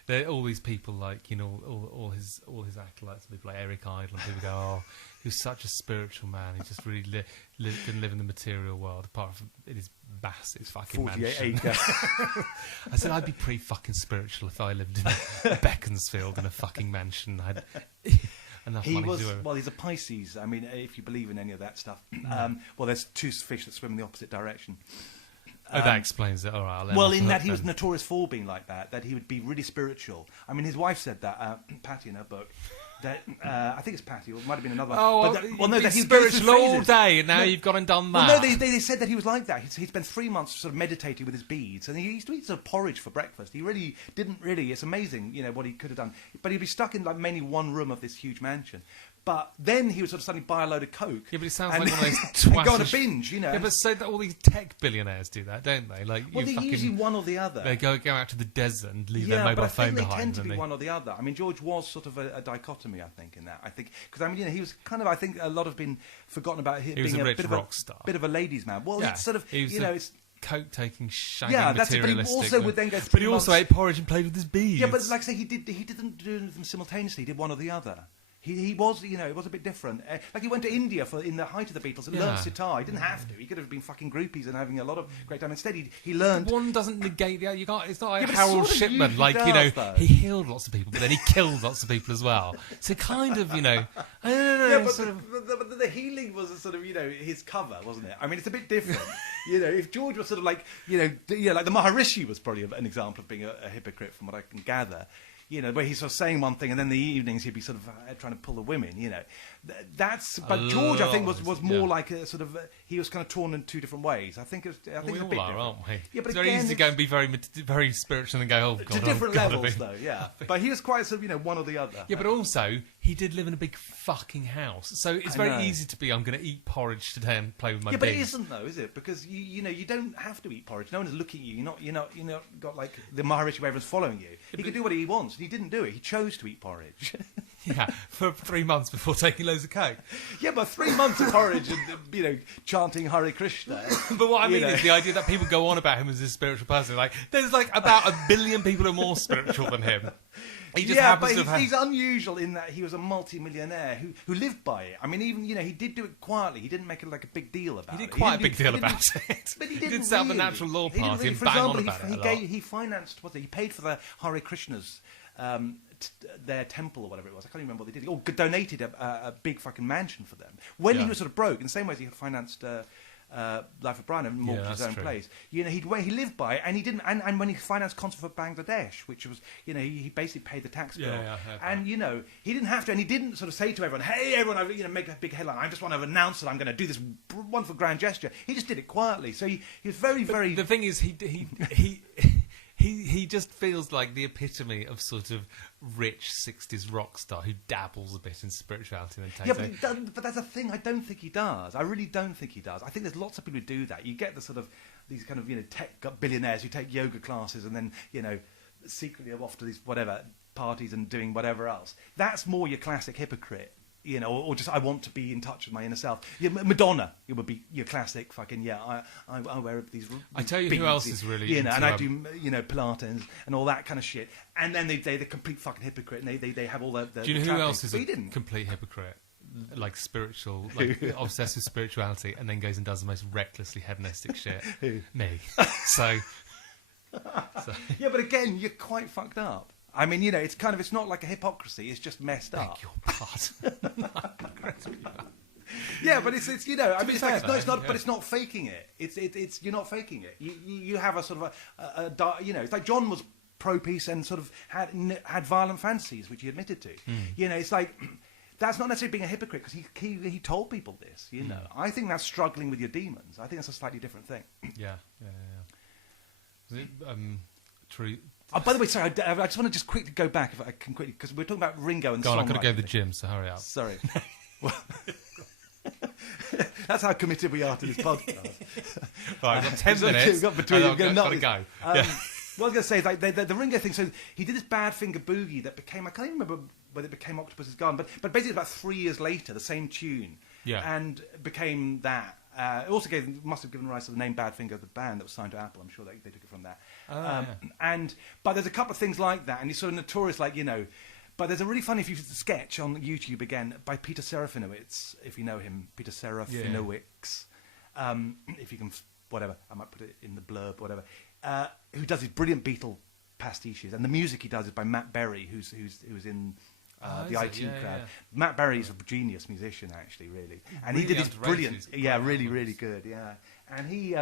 there are all these people like all his acolytes, people like Eric Idle, and people go, "Oh, he was such a spiritual man. He just really didn't live in the material world apart from in his massive fucking 48 mansion." I said I'd be pretty fucking spiritual if I lived in Beaconsfield in a fucking mansion. I had enough money to do it. Well, he's a Pisces. I mean, if you believe in any of that stuff. Well, there's two fish that swim in the opposite direction. That explains it. All right. Well, in that he was notorious for being like that he would be really spiritual. I mean, his wife said that, Patty in her book, that I think it's Patty, or it might have been another one. Oh, that he's spiritual all day, and now you've gone and done that. Well, no, they said that he was like that. He spent 3 months sort of meditating with his beads, and he used to eat sort of porridge for breakfast. He really didn't really. It's amazing, what he could have done. But he'd be stuck in like mainly one room of this huge mansion. But then he would sort of suddenly buy a load of coke. Yeah, but it sounds like one of those twats. And go on a binge, Yeah, but so that all these tech billionaires do that, don't they? Like, well, they're usually one or the other. They go out to the desert and leave their mobile phone behind. Yeah, but I think they tend to be one or the other. I mean, George was sort of a dichotomy, I think, in that. I think because he was kind of. I think a lot have been forgotten about him being a bit of rock star, bit of a ladies' man. Well, it's sort of it's. coke-taking, shagging, yeah, that's it. But he materialistic. also would then go. But he also ate porridge and played with his bees. Yeah, but like I say, he didn't do them simultaneously. He did one or the other. He was, it was a bit different. Like he went to India in the height of the Beatles and learned sitar. He didn't have to. He could have been fucking groupies and having a lot of great time. Instead, he learned. One doesn't negate the other. You can't. It's not like but it Harold sort of Shipman. usually Like does, he healed lots of people, but then he killed lots of people as well. So kind of, I don't know. Yeah, but the healing was a sort of, his cover, wasn't it? I mean, it's a bit different. If George was sort of like, like the Maharishi was probably an example of being a hypocrite, from what I can gather. Where he's sort of saying one thing, and then the evenings he'd be sort of trying to pull the women. But George, I think, was more like a sort of. He was kind of torn in two different ways. I think it's a bit different, aren't we? Yeah, but it's very easy to go and be very, very spiritual and go, oh god, to different levels, though. Yeah, but he was quite sort of one or the other. Yeah, but also he did live in a big fucking house, so it's very easy to be. I'm going to eat porridge today and play with my. Yeah, but it isn't though, is it? Because you don't have to eat porridge. No one is looking at you. You're not got like the Maharishi where everyone's following you. He can do what he wants. He didn't do it. He chose to eat porridge. Yeah, for 3 months before taking loads of coke. Yeah, but 3 months of porridge and chanting Hare Krishna. But what I mean is the idea that people go on about him as a spiritual person. Like there's like about 1 billion people who are more spiritual than him. He just happens to have... he's unusual in that he was a multi-millionaire who lived by it. I mean, even he did do it quietly. He didn't make it like a big deal about it. He did quite a big deal about it. But he did set up the Natural Law Party and bang on about it. He financed he paid for the Hare Krishnas. Their temple or whatever it was. I can't even remember what they did. Or donated a big fucking mansion for them when he was sort of broke. In the same way as he had financed Life of Brian and mortgaged his own place. He lived by it, and he didn't. And when he financed Concert for Bangladesh, which was he basically paid the tax bill. And he didn't have to, and he didn't sort of say to everyone, "Hey, everyone, make a big headline. I just want to announce that I'm going to do this wonderful grand gesture." He just did it quietly. So he was very, very. The thing is, he just feels like the epitome of sort of rich 60s rock star who dabbles a bit in spirituality. And takes but that's a thing. I don't think he does. I really don't think he does. I think there's lots of people who do that. You get the sort of these kind of tech billionaires who take yoga classes and then secretly are off to these whatever parties and doing whatever else. That's more your classic hypocrite. Or just I want to be in touch with my inner self. Madonna, it would be your classic fucking I wear these. I tell you who else is really and I do Pilates and all that kind of shit. And then they're the complete fucking hypocrite. And they have all the. Do you know who else is a complete hypocrite? Like spiritual, like obsessed with spirituality, and then goes and does the most recklessly hedonistic shit. Who? Me. So. Yeah, but again, you're quite fucked up. I mean, it's not like a hypocrisy. It's just messed up. Beg your pardon. Yeah, but it's I mean, it's not. But it's not faking it. It's you're not faking it. You have a sort of it's like John was pro peace and sort of had violent fantasies, which he admitted to. It's like that's not necessarily being a hypocrite because he told people this. I think that's struggling with your demons. I think that's a slightly different thing. Yeah. Is it, true. Oh, by the way, sorry, I just want to just quickly go back, if I can quickly, because we're talking about Ringo and Go on, songwriting. I've got to go to the gym, so hurry up. Sorry. That's how committed we are to this podcast. Right, we've got 10 minutes. We've got between. I've got to go. What I was going to say is like the Ringo thing. So he did this Badfinger Boogie that became, I can't even remember whether it became Octopus's Garden, but basically about 3 years later, the same tune, and became that. It also must have given rise to the name Badfinger, the band that was signed to Apple. I'm sure they took it from that. But there's a couple of things like that, and he's sort of notorious, But there's a really funny sketch on YouTube again by Peter Serafinowicz, if you know him, Peter Serafinowicz. If you can, whatever, I might put it in the blurb, whatever. Who does these brilliant Beatle pastiches, and the music he does is by Matt Berry, who's in. The IT crowd. Yeah. Matt Berry's a genius musician, actually, really, and really he did this brilliant, really, really good, And he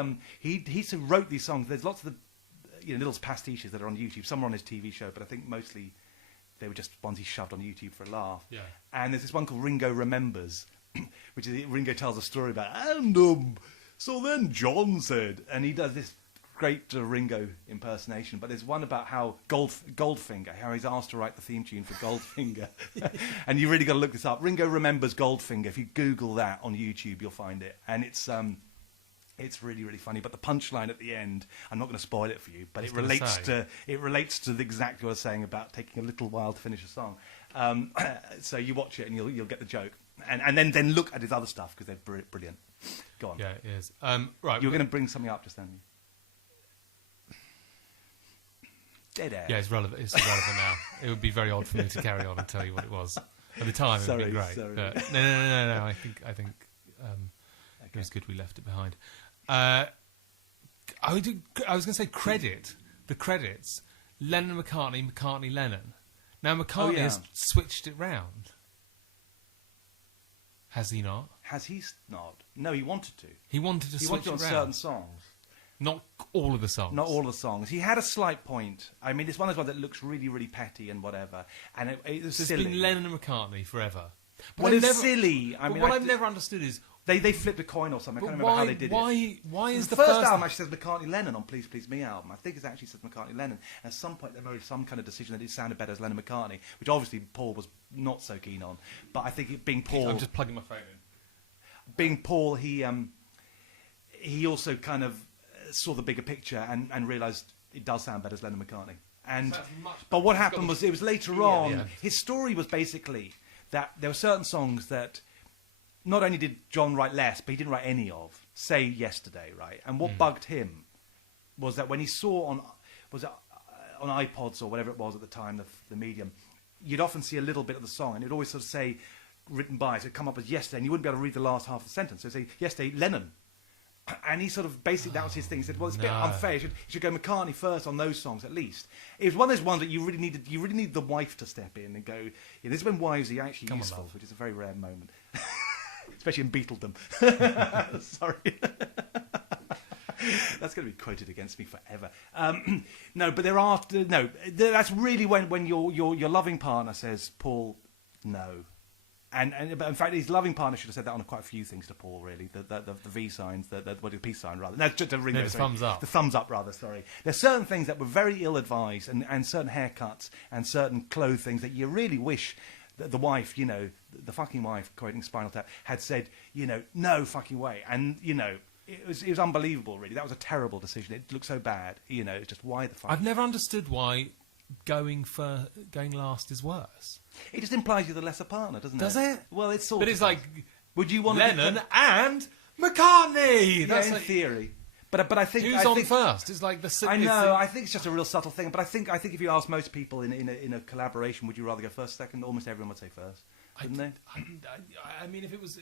sort of wrote these songs. There's lots of the little pastiches that are on YouTube. Some are on his TV show, but I think mostly they were just ones he shoved on YouTube for a laugh. Yeah. And there's this one called Ringo Remembers, which is Ringo tells a story about. And so then John said, and he does this great Ringo impersonation, but there's one about how Goldfinger, how he's asked to write the theme tune for Goldfinger. And you really got to look this up. Ringo Remembers Goldfinger. If you Google that on YouTube, you'll find it. And it's really, really funny. But the punchline at the end, I'm not going to spoil it for you, but it relates to exactly what I was saying about taking a little while to finish a song. So you watch it and you'll get the joke. And then look at his other stuff because they're brilliant. Go on. Yeah, it is. Right. You were going to bring something up just then. dead air. Yeah, it's relevant. It's irrelevant now. It would be very odd for me to carry on and tell you what it was. At the time, it would be great. Sorry. But no. I think it was good we left it behind. I was going to say the credits. Lennon, McCartney, Lennon. Now McCartney has switched it round. Has he not? Has he not? No, he wanted to. He wanted to switch it on round. certain songs. Not all of the songs. Not all of the songs. He had a slight point. I mean, it's one of those ones that looks really, really petty and whatever. And it was silly. It's been Lennon and McCartney forever. Well, it's silly. I've never understood is... They flipped a coin or something. I can't remember how they did it. Why is the first album actually says McCartney-Lennon on Please Please Me album? I think it actually says McCartney-Lennon. At some point, they made some kind of decision that it sounded better as Lennon-McCartney, which obviously Paul was not so keen on. But I think being Paul... I'm just plugging my phone in. Being Paul, he also kind of saw the bigger picture and realised it does sound better as Lennon-McCartney. But what happened was, it was later on, yeah. His story was basically that there were certain songs that not only did John write less, but he didn't write any of. Say Yesterday, right? And what bugged him was that when he saw on iPods or whatever it was at the time, the medium, you'd often see a little bit of the song, and it'd always sort of say, written by, so it'd come up as Yesterday, and you wouldn't be able to read the last half of the sentence. So it'd say, Yesterday, Lennon. And he sort of, basically, that was his thing. He said, well, it's a bit unfair. You should go McCartney first on those songs, at least. It was one of those ones that you really needed the wife to step in and go, yeah, this is when wives are actually useful, which is a very rare moment. Especially in Beatledom. Sorry. That's going to be quoted against me forever. No, but that's really when your loving partner says, Paul, no. But in fact, his loving partner should have said that on quite a few things to Paul, really. The V signs, the peace sign, rather. No, just to ring the thumbs up. The thumbs up, rather, sorry. There's certain things that were very ill-advised, and certain haircuts, and certain clothes things that you really wish that the wife, the fucking wife, quoting Spinal Tap, had said, no fucking way. And, it was unbelievable, really. That was a terrible decision. It looked so bad. It's just why the fuck. I've never understood why going last is worse. It just implies you're the lesser partner, doesn't it? Does it? Well, it's sort But of. it's like, would you want Lennon and McCartney? That's in theory. But I think who's on first? It's like the. I know. I think it's just a real subtle thing. But I think if you ask most people in a collaboration, would you rather go first, second? Almost everyone would say first, wouldn't they? I mean, if it was,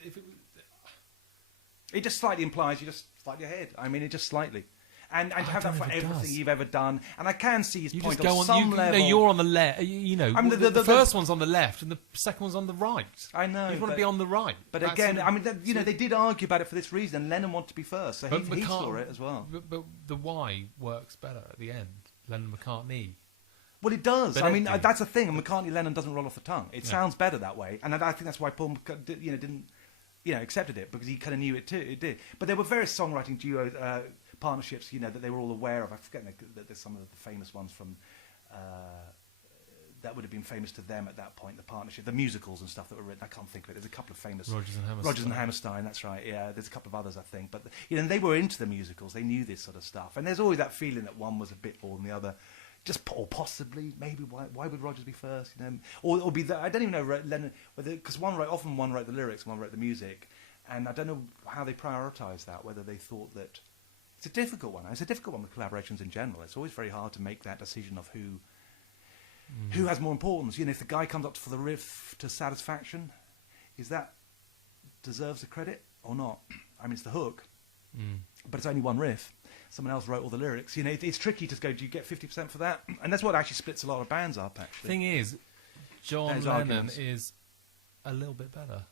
it just slightly implies you're just slightly ahead. I mean, it just slightly. And to have that for everything you've ever done. And I can see his point on some level. No, you're on the left. The first one's on the left and the second one's on the right. I know. You want to be on the right. But again, they did argue about it for this reason. Lennon wanted to be first, so he saw it as well. But the Y works better at the end. Lennon-McCartney. Well, it does. I mean, that's the thing. And McCartney-Lennon doesn't roll off the tongue. It sounds better that way. And I think that's why Paul didn't accepted it, because he kind of knew it too. It did. But there were various songwriting duo partnerships, that they were all aware of. I forget that there's some of the famous ones from that would have been famous to them at that point. The partnership, the musicals and stuff that were written. I can't think of it. There's a couple of famous Rodgers and Hammerstein. That's right. Yeah, there's a couple of others, I think. But and they were into the musicals. They knew this sort of stuff. And there's always that feeling that one was a bit more than the other. Or possibly, maybe, why would Rodgers be first? Or be that. I don't even know Lennon, because one wrote the lyrics, one wrote the music, and I don't know how they prioritised that. Whether they thought that it's a difficult one. It's a difficult one with collaborations in general. It's always very hard to make that decision of who has more importance. If the guy comes up for the riff to satisfaction, is that deserves the credit or not? I mean, it's the hook, but it's only one riff. Someone else wrote all the lyrics. It's tricky to go, do you get 50% for that? And that's what actually splits a lot of bands up, actually. Thing is, John Lennon is a little bit better.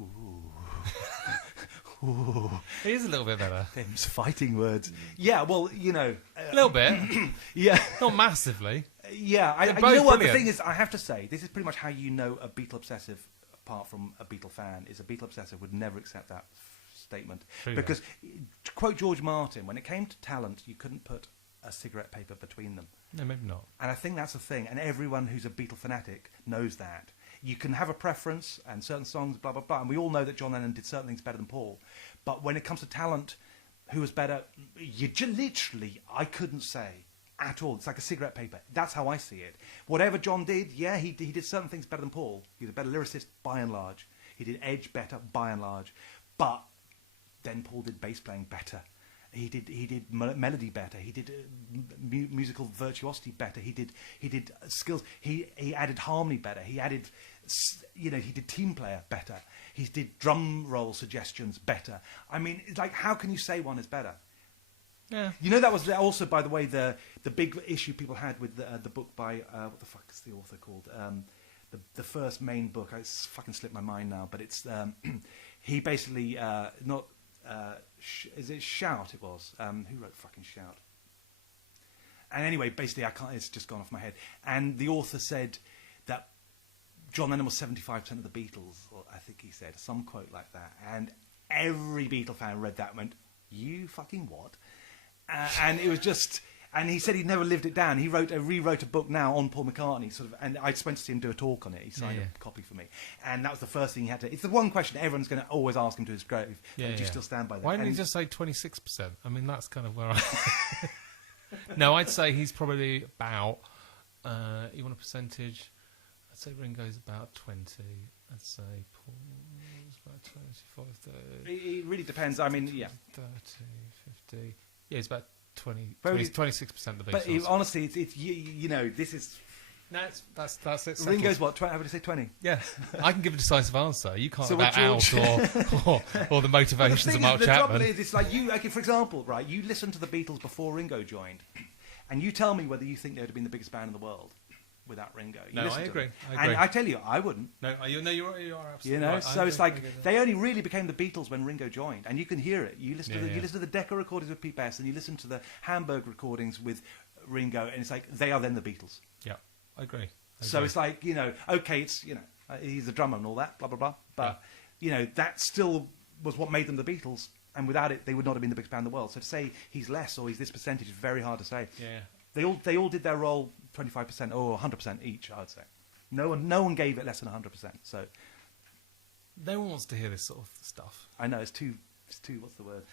Ooh. He is a little bit better. Them's fighting words. Yeah, well, a little bit. Yeah. Not massively. Yeah. You know what? The thing is, I have to say, this is pretty much how you know a Beatle obsessive, apart from a Beatle fan, is a Beatle obsessive would never accept that statement. True, because, to quote George Martin, when it came to talent, you couldn't put a cigarette paper between them. No, maybe not. And I think that's the thing. And everyone who's a Beatle fanatic knows that. You can have a preference and certain songs, blah, blah, blah. And we all know that John Lennon did certain things better than Paul. But when it comes to talent, who was better, literally, I couldn't say at all. It's like a cigarette paper. That's how I see it. Whatever John did, he did certain things better than Paul. He was a better lyricist, by and large. He did edge better, by and large. But then Paul did bass playing better. He did melody better. He did musical virtuosity better. He did skills. He added harmony better. He added, he did team player better. He did drum roll suggestions better. I mean, it's like, how can you say one is better? Yeah. That was also, by the way, the big issue people had with the book by what the fuck is the author called? The first main book. It's fucking slipped my mind now, but it's he basically not. Is it Shout? It was. Who wrote fucking Shout? And anyway, basically, I can't. It's just gone off my head. And the author said that John Lennon was 75% of the Beatles, or I think he said some quote like that. And every Beatle fan read that and went, "You fucking what?" And it was just. And he said he'd never lived it down. He rewrote a book now on Paul McCartney, and I went to see him do a talk on it. He signed a copy for me, and that was the first thing he had to. It's the one question everyone's going to always ask him to his grave. Do you still stand by that? Why didn't he just say 26%? I mean, that's kind of where I. No, I'd say he's probably about. You want a percentage? I'd say Ringo's about 20. I'd say Paul's about 25, 30. It really depends. I mean, 30, 50. Yeah, it's about. 26% of the Beatles. But honestly, it's this is. No, that's it. Ringo's what? 20, I would say 20. Yeah, I can give a decisive answer. You can't about out or the motivations of Mark Chapman. The trouble is, it's like for example, right? You listen to the Beatles before Ringo joined, and you tell me whether you think they would have been the biggest band in the world without Ringo. I agree. And I tell you, I wouldn't. No, you are absolutely right. So it's like they only really became the Beatles when Ringo joined, and you can hear it. You listen to the Decca recordings with Pete Best, and you listen to the Hamburg recordings with Ringo, and it's like they are then the Beatles. Yeah, I agree. So it's like okay, it's he's a drummer and all that, blah blah blah, but that still was what made them the Beatles, and without it, they would not have been the biggest band in the world. So to say he's less or he's this percentage is very hard to say. Yeah. They all did their role 25% or 100% each, I would say. No one gave it less than 100%. So no one wants to hear this sort of stuff. I know it's too what's the word?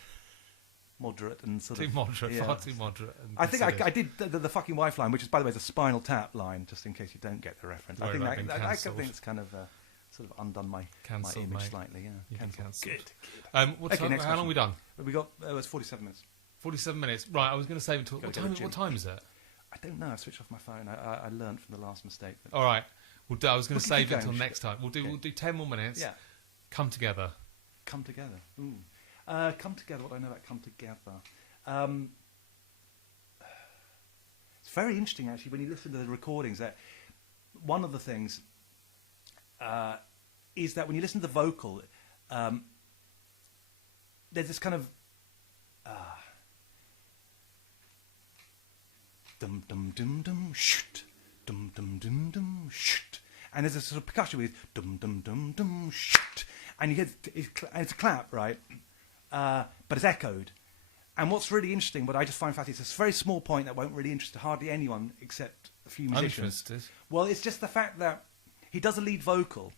Moderate and sort of moderate, far too moderate. And I think I did the fucking wife line, which is by the way is a Spinal Tap line, just in case you don't get the reference. I think it's kind of sort of undone my image slightly. Yeah, you've been cancelled. Good. How long have we done? We got it's 47 minutes. 47 minutes. Right, I was going to say until what time is it? I don't know. I switched off my phone. I learned from the last mistake. All right. I was going to save it until next time. We'll do 10 more minutes. Yeah. Come together. Come together. Ooh. Come together. What do I know about come together? It's very interesting actually when you listen to the recordings. That one of the things is that when you listen to the vocal, there's this kind of dum dum dum dum shoot, dum dum dum dum shoot, and there's a sort of percussion with dum dum dum dum shoot, and you get it's a clap, right? But it's echoed. And what's really interesting, what I just find fascinating, it's a very small point that won't really interest hardly anyone except a few musicians. Interested. Well, it's just the fact that he does a lead vocal,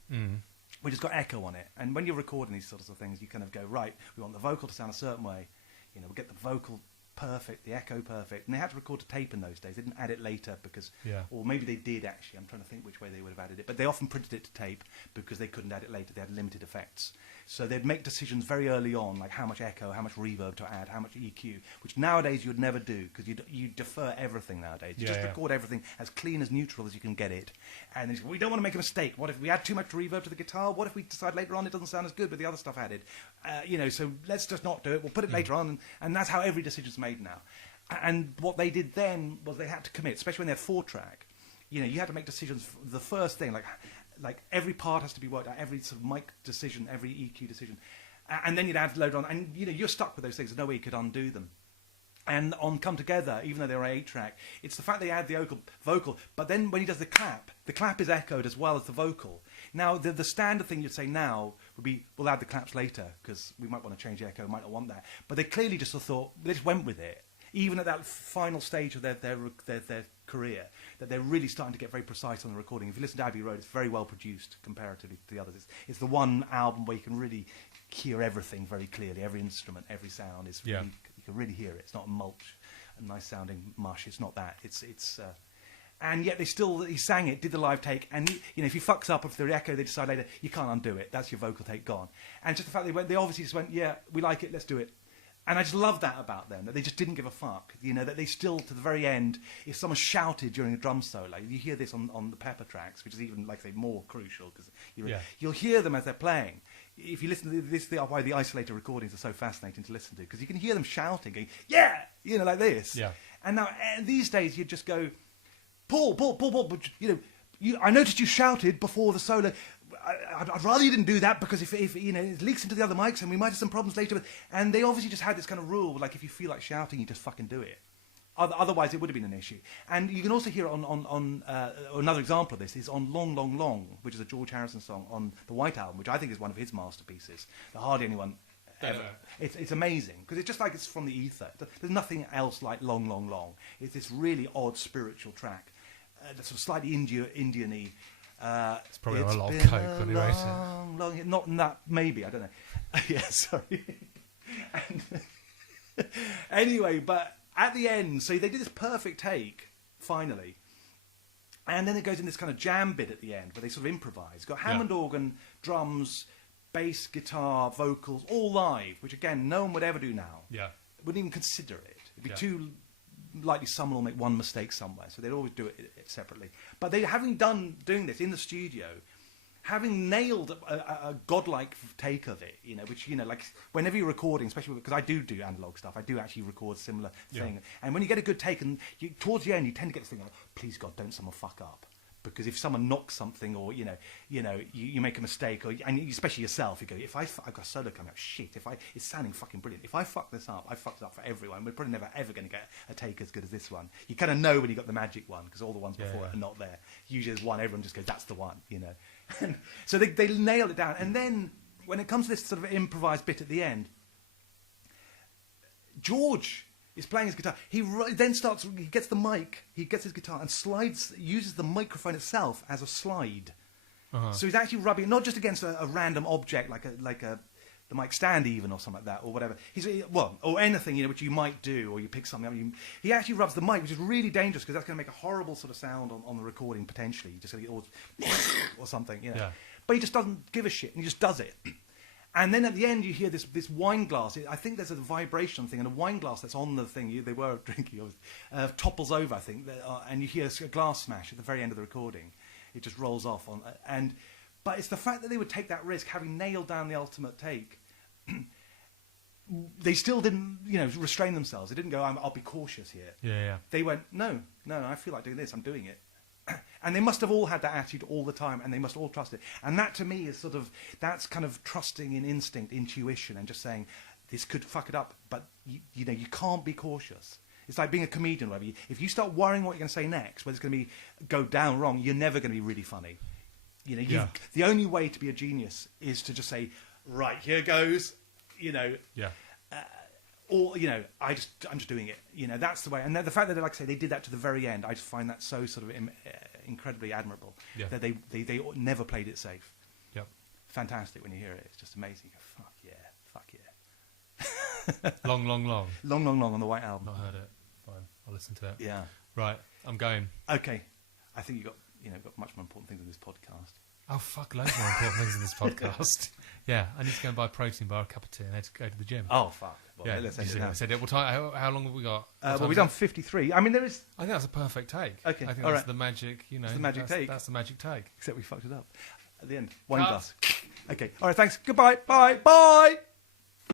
which has got echo on it. And when you're recording these sorts of things, you kind of go, right, we want the vocal to sound a certain way. We'll get the vocal perfect, the echo perfect. And they had to record to tape in those days. They didn't add it later because, or maybe they did actually. I'm trying to think which way they would have added it. But they often printed it to tape because they couldn't add it later. They had limited effects. So they'd make decisions very early on, like how much echo, how much reverb to add, how much EQ, which nowadays you would never do because you defer everything nowadays. You just record everything as clean, as neutral as you can get it. And then we don't want to make a mistake. What if we add too much reverb to the guitar? What if we decide later on it doesn't sound as good with the other stuff added? So let's just not do it. We'll put it later on. And that's how every decision's made now. And what they did then was they had to commit, especially when they're 4-track. You had to make decisions. The first thing, like every part has to be worked out, every sort of mic decision, every EQ decision. And then you'd add load on. And, you're stuck with those things. There's no way you could undo them. And on Come Together, even though they're 8-track, it's the fact they add the vocal. But then when he does the clap is echoed as well as the vocal. Now, the standard thing you'd say now would be, we'll add the claps later because we might want to change the echo, might not want that. But they clearly just thought, they just went with it. Even at that final stage of their career, that they're really starting to get very precise on the recording. If you listen to Abbey Road, it's very well produced comparatively to the others. It's the one album where you can really hear everything very clearly. Every instrument, every sound is really, you can really hear it. It's not a mulch, a nice sounding mush. It's not that. And yet he sang it, did the live take, and if he fucks up, if the echo, they decide later, you can't undo it. That's your vocal take gone. And just the fact they obviously just went, yeah, we like it, let's do it. And I just love that about them, that they just didn't give a fuck. You know, that they still, to the very end, if someone shouted during a drum solo, you hear this on the Pepper tracks, which is even, like I say, more crucial, because you'll hear them as they're playing. If you listen to this, why the isolated recordings are so fascinating to listen to, because you can hear them shouting, going, yeah, you know, like this. Yeah. And now, these days, you just go, Paul, you know, I noticed you shouted before the solo. I'd rather you didn't do that, because if you know, it leaks into the other mics and we might have some problems later. And they obviously just had this kind of rule, like if you feel like shouting, you just fucking do it. Otherwise, it would have been an issue. And you can also hear it on another example of this is on Long, Long, Long, which is a George Harrison song on the White Album, which I think is one of his masterpieces. Hardly anyone ever. It's amazing, because it's just like it's from the ether. There's nothing else like Long, Long, Long. It's this really odd spiritual track, that's sort of slightly Indian-y. It's probably a lot of coke when he wrote it. Not that, maybe, I don't know. Yeah, sorry. Anyway, but at the end, so they did this perfect take, finally. And then it goes in this kind of jam bit at the end, where they sort of improvise. Got Hammond organ, drums, bass, guitar, vocals, all live, which again, no one would ever do now. Yeah. Wouldn't even consider it. It'd be too likely someone will make one mistake somewhere, so they'd always do it separately. But they, doing this in the studio, having nailed a godlike take of it, you know, which, you know, like whenever you're recording, especially because I do analog stuff, I do actually record similar thing. And when you get a good take, and towards the end, you tend to get this thing like, please God, don't someone fuck up. Because if someone knocks something, or you make a mistake, and especially yourself, you go, I've got a solo coming up, shit. It's sounding fucking brilliant. If I fuck this up, I fucked it up for everyone. We're probably never ever going to get a take as good as this one. You kind of know when you got the magic one, because all the ones before it are not there. Usually there's one, everyone just goes, that's the one, you know. And so they nailed it down. And then when it comes to this sort of improvised bit at the end, George is playing his guitar. He gets the mic, he gets his guitar and uses the microphone itself as a slide. Uh-huh. So he's actually rubbing it not just against a random object like the mic stand even, or something like that, or whatever. Or anything, you know, which you might do, or you pick something up. He actually rubs the mic, which is really dangerous, because that's going to make a horrible sort of sound on the recording potentially. You just going to get or something, you know. Yeah. But he just doesn't give a shit, and he just does it. And then at the end, you hear this wine glass. I think there's a vibration thing, and a wine glass that's on the thing they were drinking topples over, I think, and you hear a glass smash at the very end of the recording. It just rolls off but it's the fact that they would take that risk, having nailed down the ultimate take. They still didn't, you know, restrain themselves. They didn't go, I'll be cautious here. Yeah. They went, no, I feel like doing this. I'm doing it. And they must have all had that attitude all the time, and they must all trust it. And that, to me, is that's kind of trusting in instinct, intuition, and just saying, this could fuck it up, but, you know, you can't be cautious. It's like being a comedian, where if you start worrying what you're going to say next, whether it's going to go down wrong, you're never going to be really funny. You know, the only way to be a genius is to just say, right, here goes, you know. Yeah. Or, you know, I'm just doing it. You know, that's the way. And the fact that, like I say, they did that to the very end, I just find that so sort of incredibly admirable. Yeah. That they never played it safe. Yep. Fantastic when you hear it. It's just amazing. Fuck yeah. Long, long, long. Long, long, long on the White Album. Not heard it. Fine. I'll listen to it. Yeah. Right. I'm going. Okay. I think you've got much more important things in this podcast. Oh, fuck, loads more important things in this podcast. Yeah, I need to go and buy a protein bar, a cup of tea, and I need to go to the gym. Oh, fuck. Well, yeah, let's end it now. I said it. How long have we got? Well, we've done 53. I mean, there is... I think that's a perfect take. Okay, I think that's the magic, you know... It's the magic take. That's the magic take. Except we fucked it up. At the end. Wine glass. Okay. All right, thanks. Goodbye. Bye. Bye.